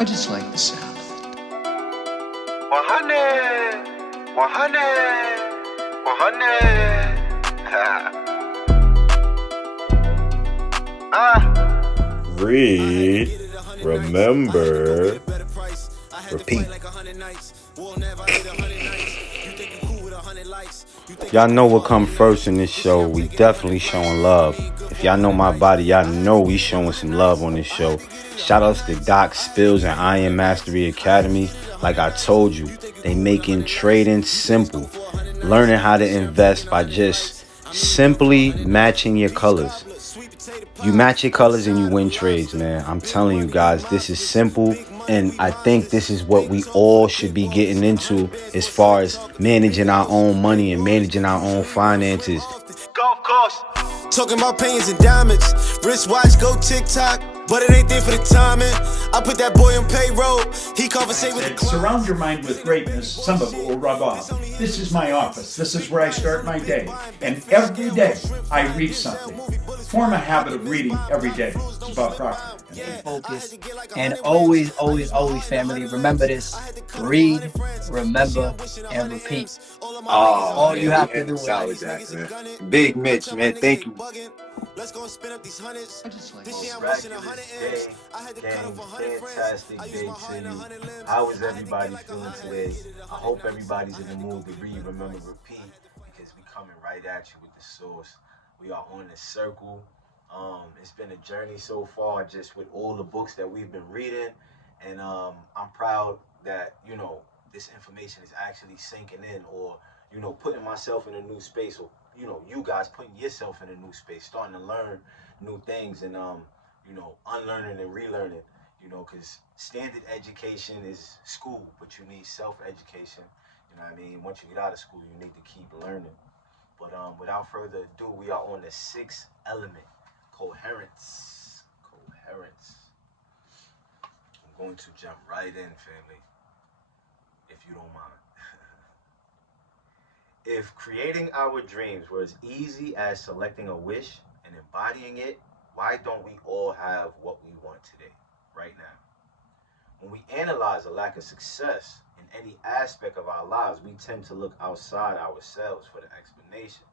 I just like the sound of it. 100, 100, 100. Read, remember, repeat. Y'all know what come first in this show. We definitely showing love. If y'all know my body, y'all know we showing some love on this show. Shout outs to Doc Spills and Iron Mastery Academy. Like I told you, they making trading simple. Learning how to invest by just simply matching your colors. You match your colors and you win trades, man. I'm telling you guys, this is simple. And I think this is what we all should be getting into as far as managing our own money and managing our own finances. Golf course. Talking about pains and diamonds. Wristwatch, go TikTok. But it ain't there for the timing. I put that boy on payroll. He conversate with the client. Surround your mind with greatness. Some of it will rub off. This is my office. This is where I start my day. And every day I read something. Form a habit of reading every day. It's about progress. Focus, and always, family, remember this: read, remember, and repeat. All you have to do is that, man. Big Mitch, man, thank you. Let's go and spin up these hundreds. I just like the This year sound I'm of wishing it. 100 Miraculous M's. day, I had to cut gang, off 100 friends. fantastic I used day my heart to in you. 100 limbs. How is I had to everybody get like feeling 100 today? needed I 100 hope M's. everybody's in the mood to read, remember, repeat, because we coming right at you with the source. We are on the circle. It's been a journey so far, just with all the books that we've been reading, and I'm proud that this information is actually sinking in, or putting myself in a new space, or you guys putting yourself in a new space, starting to learn new things, and unlearning and relearning. Because standard education is school, but you need self-education. You know what I mean? Once you get out of school, you need to keep learning. But without further ado, we are on the sixth element, coherence. Coherence. I'm going to jump right in, family, if you don't mind. If creating our dreams were as easy as selecting a wish and embodying it, why don't we all have what we want today, right now? When we analyze a lack of success in any aspect of our lives, we tend to look outside ourselves for the explanation.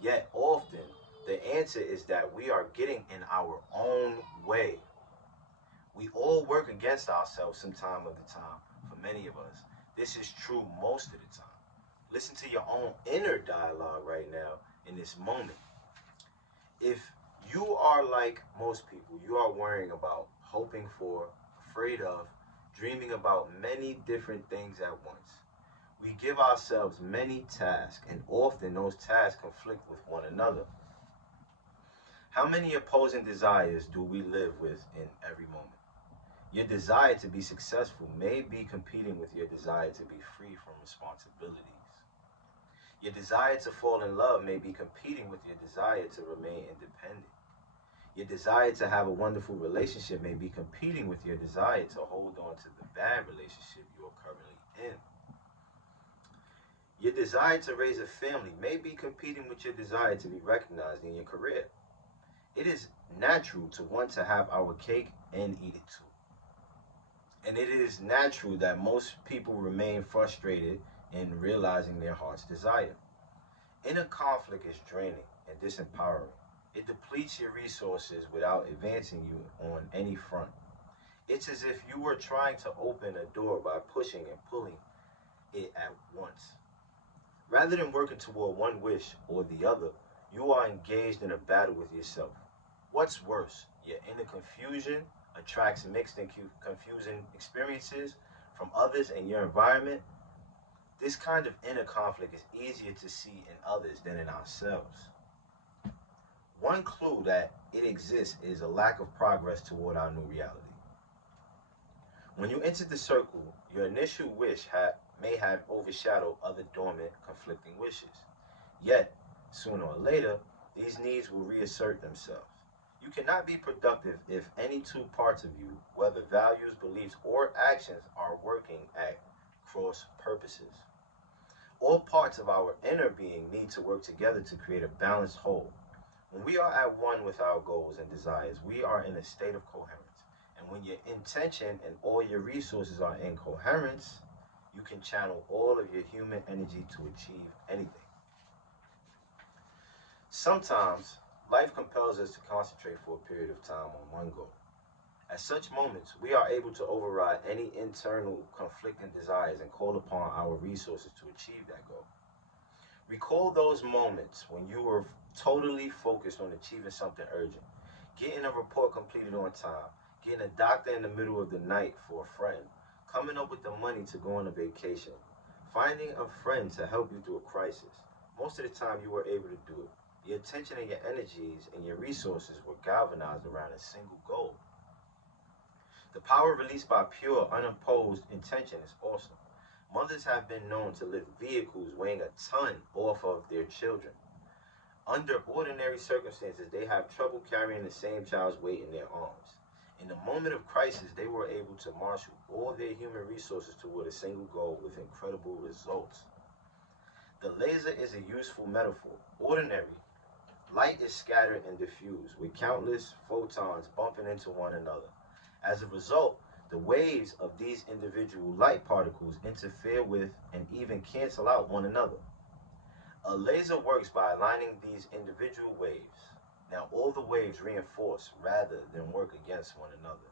Yet often, the answer is that we are getting in our own way. We all work against ourselves some time of the time. For many of us, this is true most of the time. Listen to your own inner dialogue right now in this moment. If you are like most people, you are worrying about, hoping for, afraid of, dreaming about many different things at once. We give ourselves many tasks, and often those tasks conflict with one another. How many opposing desires do we live with in every moment? Your desire to be successful may be competing with your desire to be free from responsibilities. Your desire to fall in love may be competing with your desire to remain independent. Your desire to have a wonderful relationship may be competing with your desire to hold on to the bad relationship you are currently in. Your desire to raise a family may be competing with your desire to be recognized in your career. It is natural to want to have our cake and eat it too. And it is natural that most people remain frustrated in realizing their heart's desire. Inner conflict is draining and disempowering. It depletes your resources without advancing you on any front. It's as if you were trying to open a door by pushing and pulling it at once. Rather than working toward one wish or the other, you are engaged in a battle with yourself. What's worse, your inner confusion attracts mixed and confusing experiences from others in your environment. This kind of inner conflict is easier to see in others than in ourselves. One clue that it exists is a lack of progress toward our new reality. When you enter the circle, your initial wish may have overshadowed other dormant, conflicting wishes. Yet, sooner or later, these needs will reassert themselves. You cannot be productive if any two parts of you, whether values, beliefs, or actions, are working at cross purposes. All parts of our inner being need to work together to create a balanced whole. When we are at one with our goals and desires, we are in a state of coherence. And And when your intention and all your resources are in coherence, you can channel all of your human energy to achieve anything. Sometimes, life compels us to concentrate for a period of time on one goal. At such moments, we are able to override any internal conflicting desires and call upon our resources to achieve that goal. Recall those moments when you were totally focused on achieving something urgent, getting a report completed on time, getting a doctor in the middle of the night for a friend, coming up with the money to go on a vacation, finding a friend to help you through a crisis. Most of the time, you were able to do it. Your attention and your energies and your resources were galvanized around a single goal. The power released by pure, unopposed intention is awesome. Mothers have been known to lift vehicles weighing a ton off of their children. Under ordinary circumstances, they have trouble carrying the same child's weight in their arms. In the moment of crisis, they were able to marshal all their human resources toward a single goal with incredible results. The laser is a useful metaphor. Ordinary. Light is scattered and diffused, with countless photons bumping into one another. As a result, the waves of these individual light particles interfere with and even cancel out one another. A laser works by aligning these individual waves. Now all the waves reinforce rather than work against one another.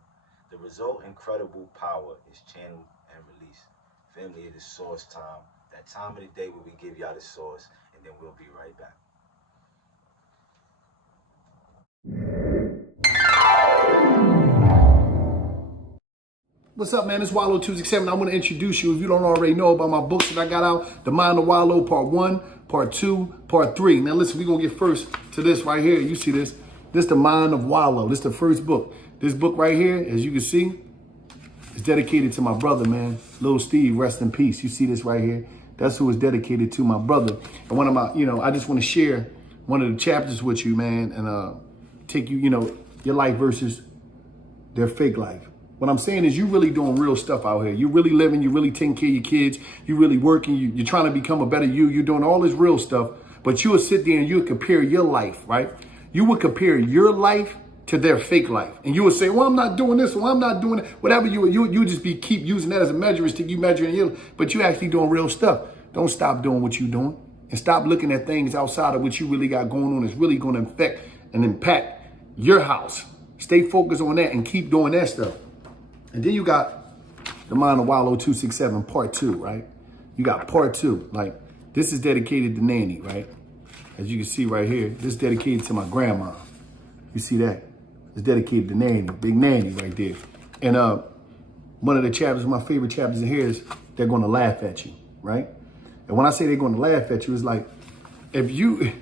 The result, incredible power, is channeled and released. Family, it is source time. That time of the day where we give y'all the source, and then we'll be right back. What's up, man? It's Wallow267. I want to introduce you, if you don't already know, about my books that I got out. The Mind of Wallow, Part 1, Part 2, Part 3. Now listen, we're going to get first to this right here. You see this? This is The Mind of Wallow. This is the first book. This book right here, as you can see, is dedicated to my brother, man. Little Steve, rest in peace. You see this right here? That's who is dedicated to my brother. And one of my, I just want to share one of the chapters with you, man, and take you, your life versus their fake life. What I'm saying is you really doing real stuff out here. You really living, you really taking care of your kids, you really working, you're trying to become a better you, you're doing all this real stuff, but you would sit there and you would compare your life, right? You would compare your life to their fake life. And you would say, well, I'm not doing this, or I'm not doing it. Whatever you just keep using that as a measure stick, you measuring your, but you actually doing real stuff. Don't stop doing what you're doing and stop looking at things outside of what you really got going on. It's really going to affect and impact your house. Stay focused on that and keep doing that stuff. And then you got The Mind of Wallow267, Part 2, right? You got Part 2. Like, this is dedicated to Nanny, right? As you can see right here, this is dedicated to my grandma. You see that? It's dedicated to Nanny, Big Nanny right there. And one of the chapters, my favorite chapters in here is they're going to laugh at you, right? And when I say they're going to laugh at you, it's like, if you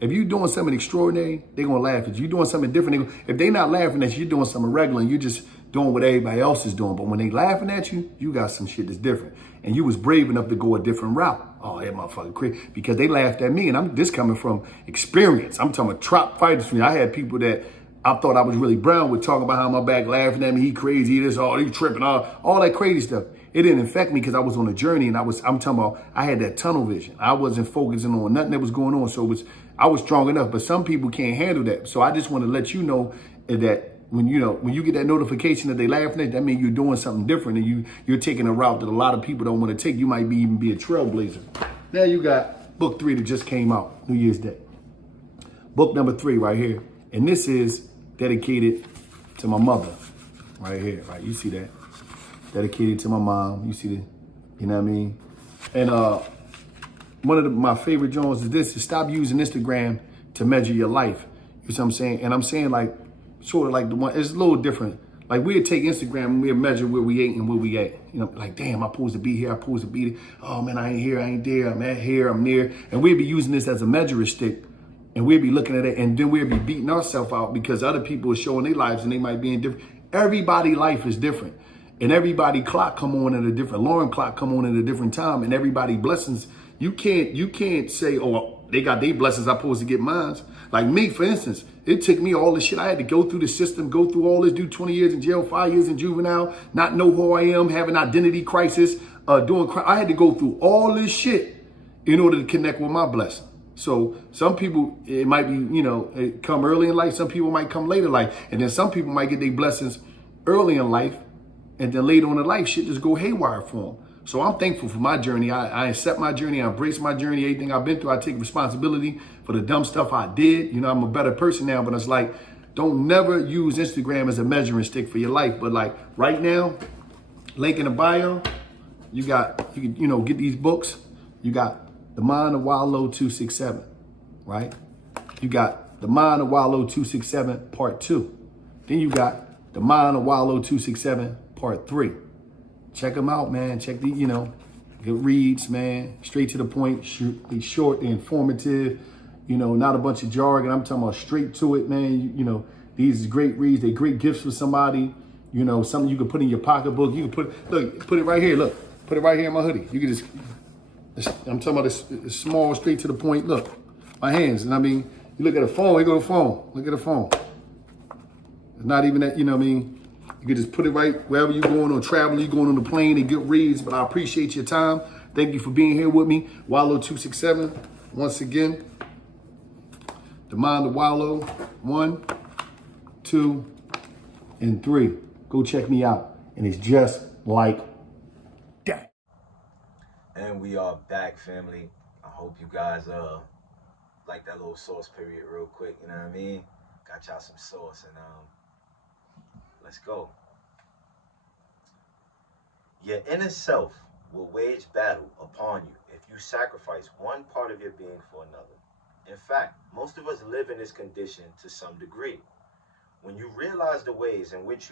doing something extraordinary, they're going to laugh at you. You're doing something different. If they're not laughing at you, you're doing something regular and you're just doing what everybody else is doing. But when they laughing at you, you got some shit that's different. And you was brave enough to go a different route. Oh, that motherfucker crazy. Because they laughed at me, and I'm this coming from experience. I'm talking about trop fighters. I had people that I thought I was really brown with talking behind my back, laughing at me. He crazy, this, he tripping, all that crazy stuff. It didn't affect me because I was on a journey, and I'm talking about, I had that tunnel vision. I wasn't focusing on nothing that was going on. So I was strong enough, but some people can't handle that. So I just want to let you know that when you get that notification that they laughing at, that means you're doing something different, and you're taking a route that a lot of people don't want to take. You might even be a trailblazer. Now you got book 3 that just came out, New Year's Day. Book number 3 right here. And this is dedicated to my mother right here, right? You see that? Dedicated to my mom. You see the, you know what I mean? And one of my favorite journals is this, is stop using Instagram to measure your life. You see what I'm saying? And I'm saying, like, sort of like the one, it's a little different. Like, we'd take Instagram and we'd measure where we ate and where we at. Like, damn, I'm supposed to be here, I'm supposed to be there. Oh man, I ain't here, I ain't there, I'm at here, I'm near. And we'd be using this as a measuring stick. And we'd be looking at it, and then we'd be beating ourselves out because other people are showing their lives and they might be in different. Everybody's life is different. And everybody clock come on at a different, alarm clock come on at a different time, and everybody blessings. You can't say, oh, they got their blessings, I'm supposed to get mine. Like me, for instance, it took me all this shit. I had to go through the system, go through all this, do 20 years in jail, 5 years in juvenile, not know who I am, have an identity crisis, doing crime. I had to go through all this shit in order to connect with my blessing. So some people, it might be, it come early in life. Some people might come later in life. And then some people might get their blessings early in life, and then later on in life, shit just go haywire for them. So I'm thankful for my journey. I accept my journey. I embrace my journey. Everything I've been through, I take responsibility for the dumb stuff I did. You know, I'm a better person now, but it's like, don't never use Instagram as a measuring stick for your life. But like right now, link in the bio, you can, you know, get these books. You got The Mind of Wallow 267, right? You got The Mind of Wallow 267 Part 2. Then you got The Mind of Wallow 267 Part 3. Check them out, man. Check the, you know, good reads, man. Straight to the point, they short, they're informative, you know, not a bunch of jargon. I'm talking about straight to it, man. You know, these great reads, they're great gifts for somebody, you know, something you can put in your pocketbook. You can put it right here, look. Put it right here in my hoodie. You can just, I'm talking about this small, straight to the point. Look, my hands. And I mean, you look at a phone, here go the phone. Look at the phone. It's not even that, you know what I mean? You can just put it right wherever you're going or traveling, you're going on the plane, they get reads, but I appreciate your time. Thank you for being here with me. Wallow 267, once again. The Mind of Wallow, 1, 2, and 3. Go check me out. And it's just like that. And we are back, family. I hope you guys like that little sauce period real quick, you know what I mean? Got y'all some sauce and let's go. Your inner self will wage battle upon you if you sacrifice one part of your being for another. In fact, most of us live in this condition to some degree. When you realize the ways in which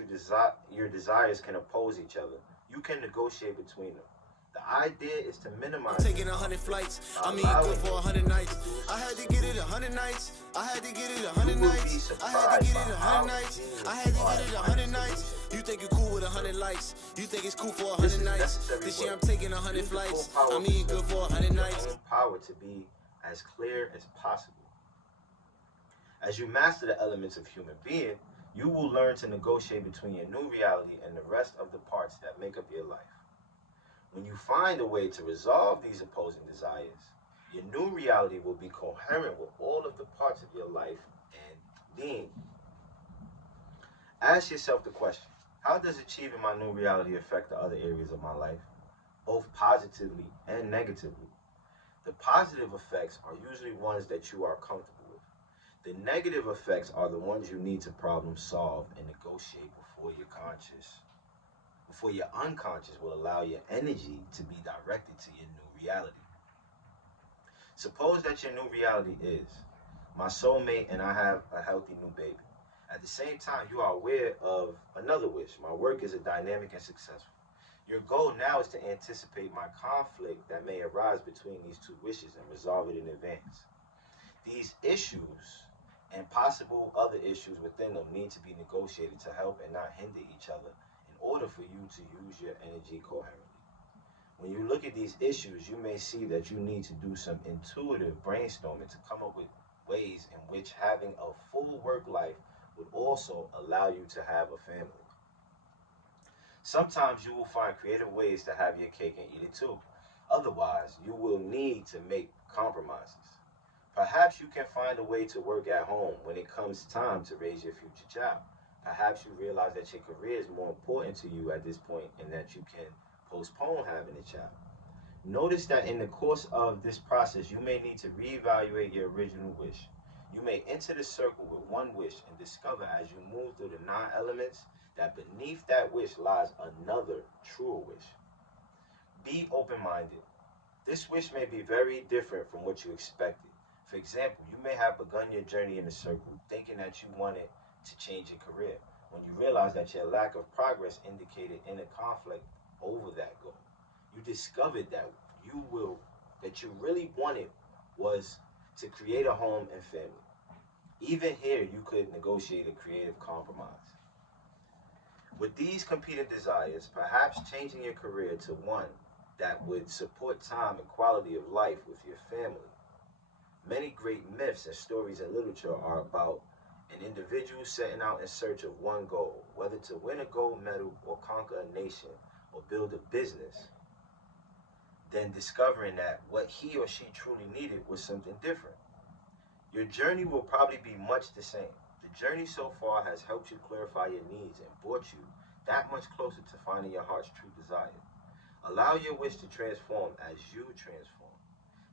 your desires can oppose each other, you can negotiate between them. The idea is to minimize. Taking 100 flights, I mean good for 100 nights. I had to get it 100 nights. I had to get it 100 nights. I had to get it 100 nights. I had to get it 100 nights. You think you're cool with 100 likes? You think it's cool for 100 nights? This year I'm taking 100 flights. I mean good for 100 nights. Power to be as clear as possible. As you master the elements of human being, you will learn to negotiate between your new reality and the rest of the parts that make up your life. When you find a way to resolve these opposing desires, your new reality will be coherent with all of the parts of your life and being. Ask yourself the question, how does achieving my new reality affect the other areas of my life, both positively and negatively? The positive effects are usually ones that you are comfortable with. The negative effects are the ones you need to problem solve and negotiate before your unconscious will allow your energy to be directed to your new reality. Suppose that your new reality is, my soulmate and I have a healthy new baby. At the same time, you are aware of another wish. My work is dynamic and successful. Your goal now is to anticipate my conflict that may arise between these two wishes and resolve it in advance. These issues and possible other issues within them need to be negotiated to help and not hinder each other in order for you to use your energy coherently. When you look at these issues, you may see that you need to do some intuitive brainstorming to come up with ways in which having a full work life would also allow you to have a family. Sometimes you will find creative ways to have your cake and eat it too. Otherwise, you will need to make compromises. Perhaps you can find a way to work at home when it comes time to raise your future child. Perhaps you realize that your career is more important to you at this point and that you can postpone having a child. Notice that in the course of this process, you may need to reevaluate your original wish. You may enter the circle with one wish and discover as you move through the 9 elements that beneath that wish lies another truer wish. Be open-minded. This wish may be very different from what you expected. For example, you may have begun your journey in a circle thinking that you wanted to change your career, when you realize that your lack of progress indicated inner conflict over that goal. You discovered that you really wanted was to create a home and family. Even here, you could negotiate a creative compromise. With these competing desires, perhaps changing your career to one that would support time and quality of life with your family. Many great myths and stories in literature are about an individual setting out in search of one goal, whether to win a gold medal or conquer a nation or build a business, then discovering that what he or she truly needed was something different. Your journey will probably be much the same. The journey so far has helped you clarify your needs and brought you that much closer to finding your heart's true desire. Allow your wish to transform as you transform.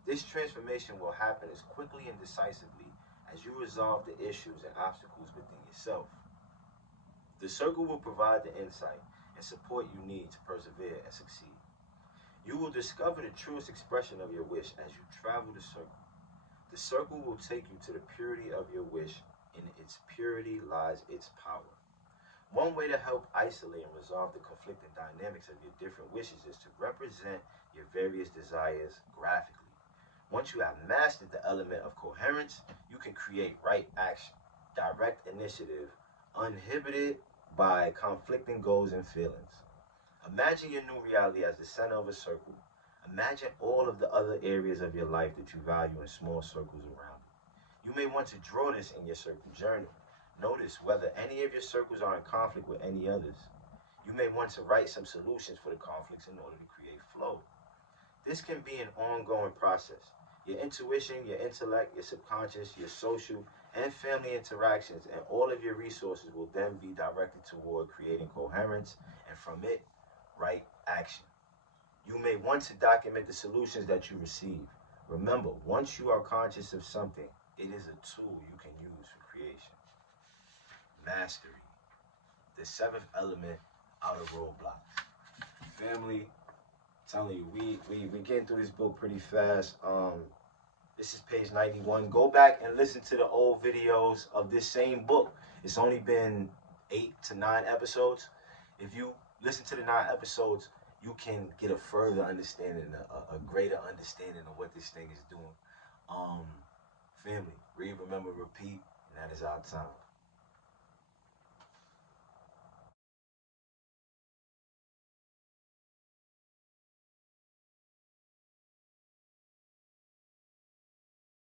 This transformation will happen as quickly and decisively as you resolve the issues and obstacles within yourself. The circle will provide the insight and support you need to persevere and succeed. You will discover the truest expression of your wish as you travel the circle. The circle will take you to the purity of your wish. In its purity lies its power. One way to help isolate and resolve the conflicting dynamics of your different wishes is to represent your various desires graphically. Once you have mastered the element of coherence, you can create right action, direct initiative, uninhibited by conflicting goals and feelings. Imagine your new reality as the center of a circle. Imagine all of the other areas of your life that you value in small circles around it. You may want to draw this in your circle journal. Notice whether any of your circles are in conflict with any others. You may want to write some solutions for the conflicts in order to create flow. This can be an ongoing process. Your intuition, your intellect, your subconscious, your social and family interactions, and all of your resources will then be directed toward creating coherence, and from it, right action. You may want to document the solutions that you receive. Remember, once you are conscious of something, it is a tool you can use for creation. Mastery, the seventh element out of roadblocks. Family, telling you, we getting through this book pretty fast. This is page 91. Go back and listen to the old videos of this same book. It's only been 8 to 9 episodes. If you listen to the 9 episodes, you can get a further understanding, a greater understanding of what this thing is doing. Family, read, remember, repeat, and that is our time.